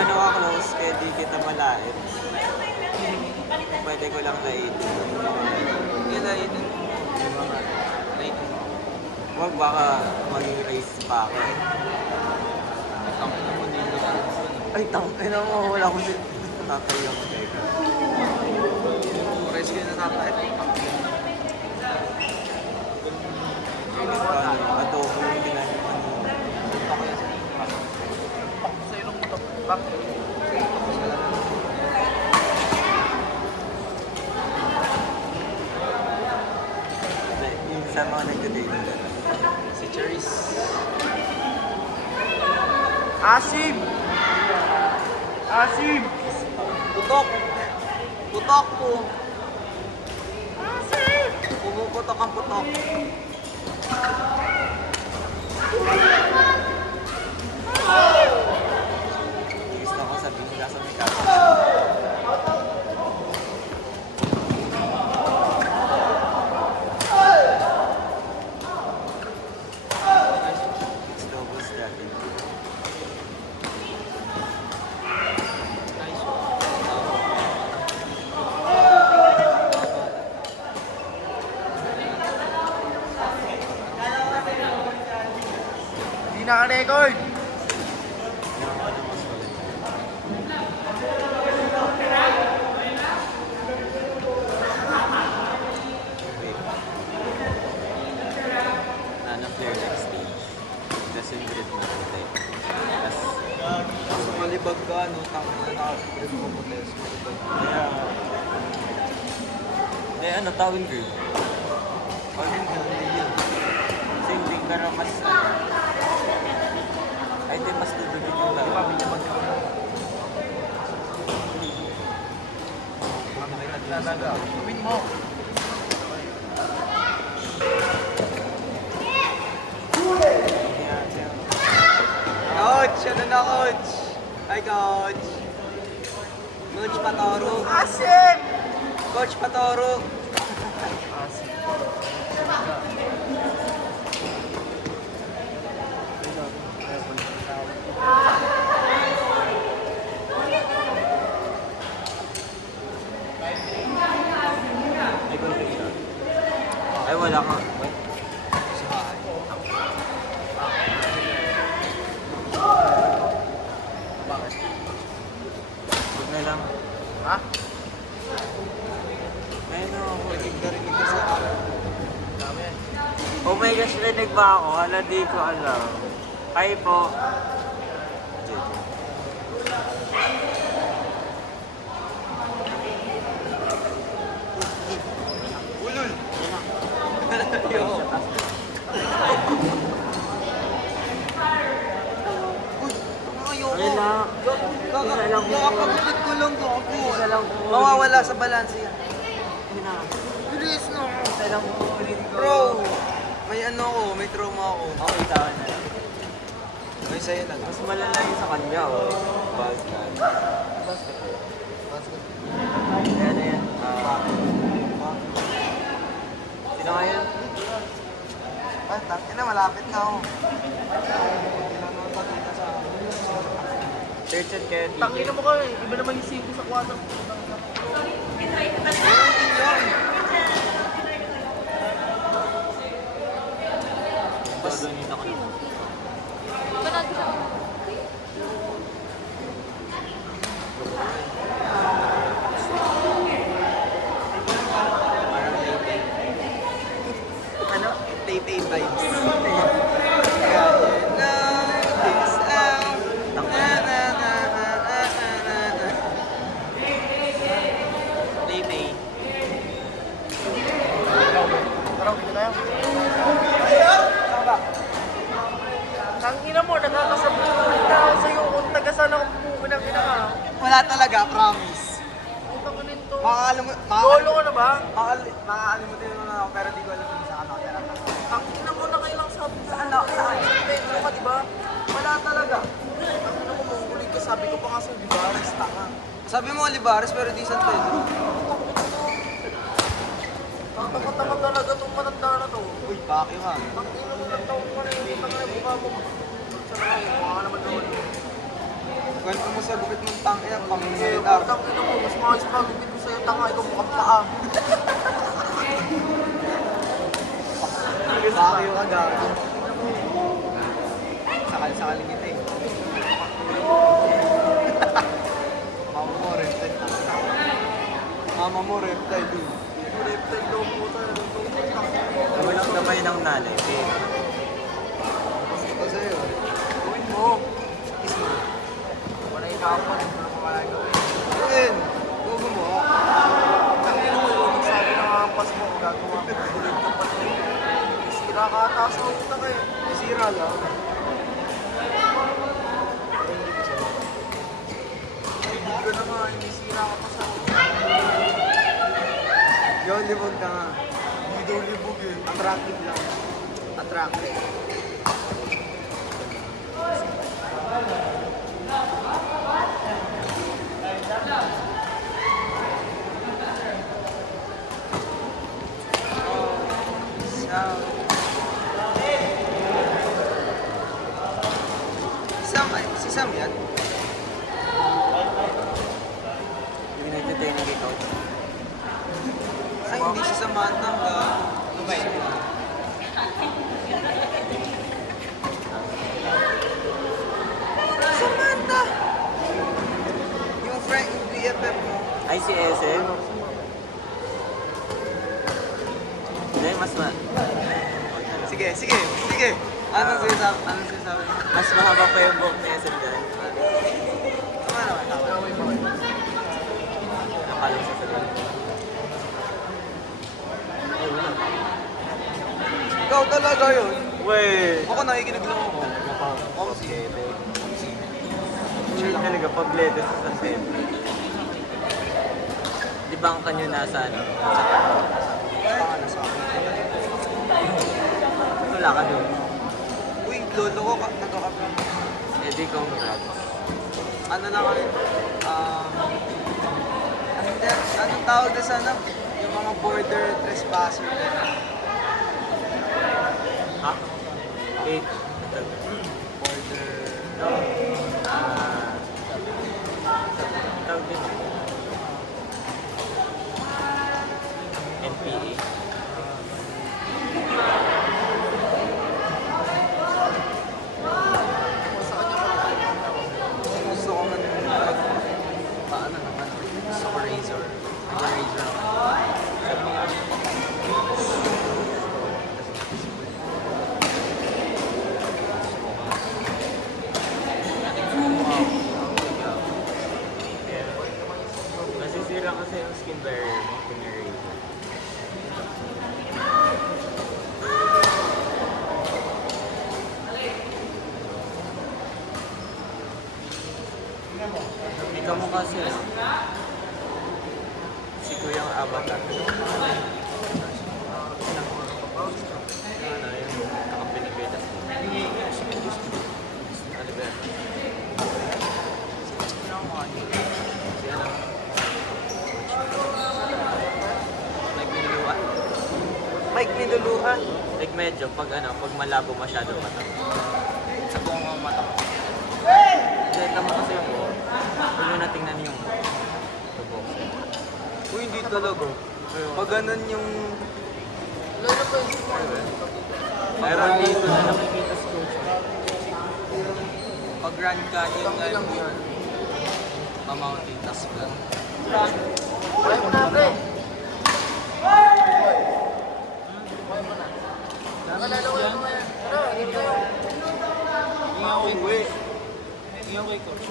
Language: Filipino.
gaano ka close kaya di kita malait. Pwede ko lang laitin. Yung lainin mo. Yung mga, Lainin mo. wag baka maging race pa ako. Ang ina mo, hindi na. Ay, tangin na mo. Wala akong tatay ako. Race kayo na tatay. Adobo yung ginagawa niyo. Punta ko yan sa impact. Pak sa ilong mo to. Pak. Yung sa mga nagda-date. Si Cherise. Asim! Asim! Putok! Putok po! Pumuputok ang putok. Gusto ko sabihin nila sa may kaso. It's double stabbing. Nice. Hindi naka-record. Yung ano mas ulit. Wait. Flare next stage. Tapos yung grid mo ulit. Tapos, Sa malibag ka, no? Tama na naka-grip mo po test. Malibag. ano, tawin grid. Pagin ka, hindi yun. Same thing, pero mas, ano, ay, di, mas dudugin yung Di ba, tawin. binabag ka na? Nakita talaga. Gawin mo. Coach! Ano na, Coach? Hi, Coach! Coach Patoro. Asim! Coach Patoro. Ay, wala ka. Huwag na lang. Ha? Ayun o. Rinig na rinig ka sa akin. Dami. Oh my gosh, rinig ba ako? Hala, di ko alam. Hi po. Ulul! Yo! Uy! Ayoko! Ayun lang. Isa lang po. Nakakagulit ko lang to ako. Isa lang po. Mawawala sa balance yan. Ayun na. Bilis no! Isa lang po ulit ko. Bro! May ano ako, may trauma ako. Okay, tama na. May sa'yo na lang. Mas malala yung sa kanya, oh. Basket. Ayan na yan. Sino nga yan? Ah, tangin na, malapit na ako. Search it kaya DJ. Tangina mo ka eh. Iba naman yung safety sa kwarto. Dodonate ako na. Ano? Tay-tay vibes. Kaya, this out. Na, na, na, na, na, na, na. Tay-tay. Tara, dito tayo. Tangina mo, nakakasabot na ako sa'yo kung taga-sana kung pumunang ina ka. Wala talaga, promise. Utang ko nito. Lolo ka na ba? Makakalimutin mo na ako, pero di ko alam kung saan ako tira. Tangina mo na kailang sabi ka. Saan ako? Saan? Sa Pedro ka, di ba? Wala talaga. Tangina mo, mauulit ka. Sabi ko pa nga sa'yo, di ba? Resta ka. Sabi mo Olivares, pero di San Pedro. Tangina talaga itong matanda na to. Uy, bakit ha? Tangina mo ng taong ka na yung tangina yung mukha mo. Sana ka, mukha ka naman naman. Kwento mo sa gupit ng tangya, pang-medar. Tang ina mo, mas maayos pa gupit ko sa'yo, tanga, ikaw mukhang paa. Bakyo ka gago. Sakal-sakal kita eh. Mama mo, reptile. Mama mo, reptile din. Reptile daw po tayo. Walang gamay ng nanay. Eh, Ito sa'yo. Gawin mo. Kiss mo. Wala yung kapon, hindi mo naman wala gawin. Gawin. Gugo mo. Ang ina mo, yung nagsabi ng hampas mo, gagawa ko. Bulig ka pa rin. Sira ka ata sa utak eh. Sira lang. Hindi ka na nga, hindi sira ka pa sa utak. Yun, libog ka nga. Hindi daw libog eh. Attractive lang. Attractive. Si Sam yan? yung nagtitay na ikaw. Ay, hindi si Samantha ba? Ano ba yun? Samantha! Yung friend, yung BFF mo. Ay, si SM? Hindi, Sige, sige, sige! Anong sinasabi? Anong sinasabi? mas mahaba pa yung buhok ni SM dyan. Tama naman, tama. Nakalang sa sabi. Ay, wala. Ikaw talaga yun. Wait! Ako nakikinig lang ako. Ako si Ebe. Chill talaga, pag-ledes sa SM. Di ba ang kanyo nasa ano? Sa Tama na sa akin. wala ka doon. Uy, lolo ko nagkakape. Eh di congrats. Ano lang kami? Anong tawag na sana? Yung mga border trespasser. Ha? 8. Border... Tawag din. NPA. Gusto ko man paano naman? Gusto ko razor. Razor ako. Nasisira kasi yung skin barrier mo, pinary. Ikaw mo kasi, si Kuyang Avatar. Ano yung nakapinigay na? Ano ba yan? Yan ang nagniluan. Mike, niluluhan. Like medyo, pag pag malabo masyado mata. Sa buong mga mata ko. Hindi, tama kasi yung buhok. Huwag nyo na tingnan yung buhok. Uy, hindi talaga. Pag ganun yung... Lalo pa yung Meron dito na nakikita sa coach. Pag Grand Canyon na ilang yan. pa-mountain, tas flat. Kaya mo na, pre. Nakalalawa mo yan. Ano, hindi tayo. Hindi nga ako uwi. Hindi nga ako coach.